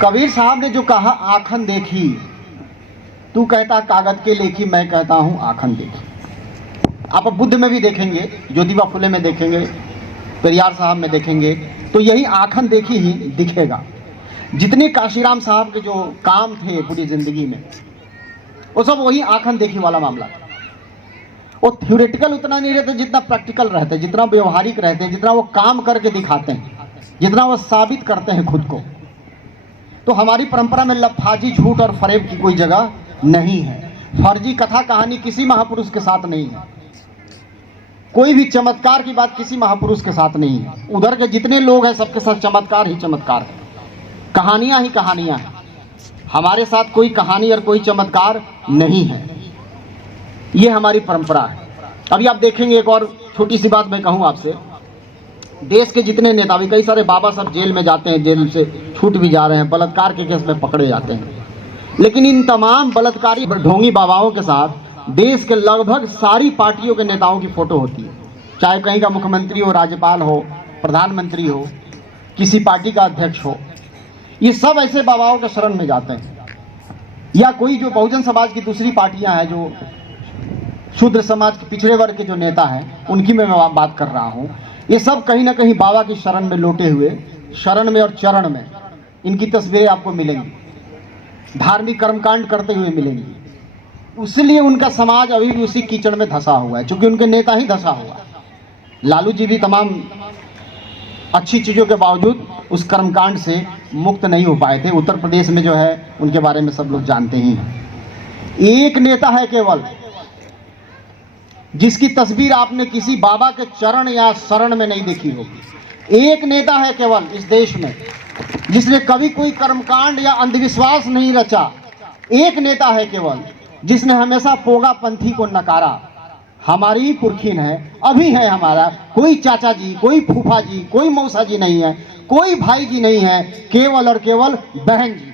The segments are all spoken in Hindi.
कबीर साहब ने जो कहा आखन देखी, तू कहता कागज के लेखी, मैं कहता हूं आखन देखी। आप बुद्ध में भी देखेंगे, ज्योतिबा फुले में देखेंगे, पेरियार साहब में देखेंगे, तो यही आखन देखी ही दिखेगा। जितने काशीराम साहब के जो काम थे पूरी जिंदगी में, वो सब वही आखन देखी वाला मामला था। वो थ्योरेटिकल उतना नहीं रहते जितना प्रैक्टिकल रहते, जितना व्यवहारिक रहते हैं, जितना वो काम करके दिखाते हैं, जितना वो साबित करते हैं खुद को। तो हमारी परंपरा में लफाजी, झूठ और फरेब की कोई जगह नहीं है। फर्जी कथा कहानी किसी महापुरुष के साथ नहीं है। कोई भी चमत्कार की बात किसी महापुरुष के साथ नहीं है। उधर के जितने लोग हैं सबके साथ चमत्कार ही चमत्कार है, कहानियां ही कहानियां हैं। हमारे साथ कोई कहानी और कोई चमत्कार नहीं है। ये हमारी परंपरा है। अभी आप देखेंगे, एक और छोटी सी बात मैं कहूँ आपसे, देश के जितने नेता भी, कई सारे बाबा सब जेल में जाते हैं, जेल से छूट भी जा रहे हैं, बलात्कार के केस में पकड़े जाते हैं, लेकिन इन तमाम बलात्कारी ढोंगी बाबाओं के साथ देश के लगभग सारी पार्टियों के नेताओं की फोटो होती है। चाहे कहीं का मुख्यमंत्री हो, राज्यपाल हो, प्रधानमंत्री हो, किसी पार्टी का अध्यक्ष हो, ये सब ऐसे बाबाओं के शरण में जाते हैं। या कोई जो बहुजन समाज की दूसरी पार्टियां हैं, जो शूद्र समाज के पिछड़े वर्ग के जो नेता हैं, उनकी मैं बात कर रहा हूँ, ये सब कहीं ना कहीं बाबा की शरण में लौटे हुए, शरण में और चरण में इनकी तस्वीरें आपको मिलेंगी, धार्मिक कर्मकांड करते हुए मिलेंगी। इसलिए उनका समाज अभी भी उसी कीचड़ में धंसा हुआ है, क्योंकि उनके नेता ही धंसा हुआ है। लालू जी भी तमाम अच्छी चीज़ों के बावजूद उस कर्मकांड से मुक्त नहीं हो पाए थे। उत्तर प्रदेश में जो है उनके बारे में सब लोग जानते ही हैं। एक नेता है केवल जिसकी तस्वीर आपने किसी बाबा के चरण या शरण में नहीं देखी होगी। एक नेता है केवल इस देश में जिसने कभी कोई कर्मकांड या अंधविश्वास नहीं रचा। एक नेता है केवल जिसने हमेशा पोगा पंथी को नकारा। हमारी ही पुरखीन है, अभी है हमारा। कोई चाचा जी, कोई फूफा जी, कोई मौसा जी नहीं है, कोई भाई जी नहीं है, केवल और केवल बहन जी।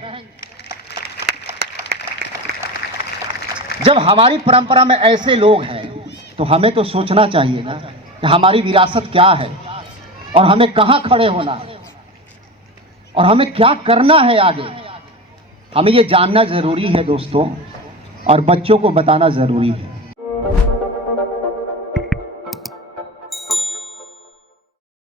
जब हमारी परंपरा में ऐसे लोग हैं तो हमें तो सोचना चाहिए ना कि हमारी विरासत क्या है और हमें कहां खड़े होना है और हमें क्या करना है आगे। हमें ये जानना जरूरी है दोस्तों, और बच्चों को बताना जरूरी है।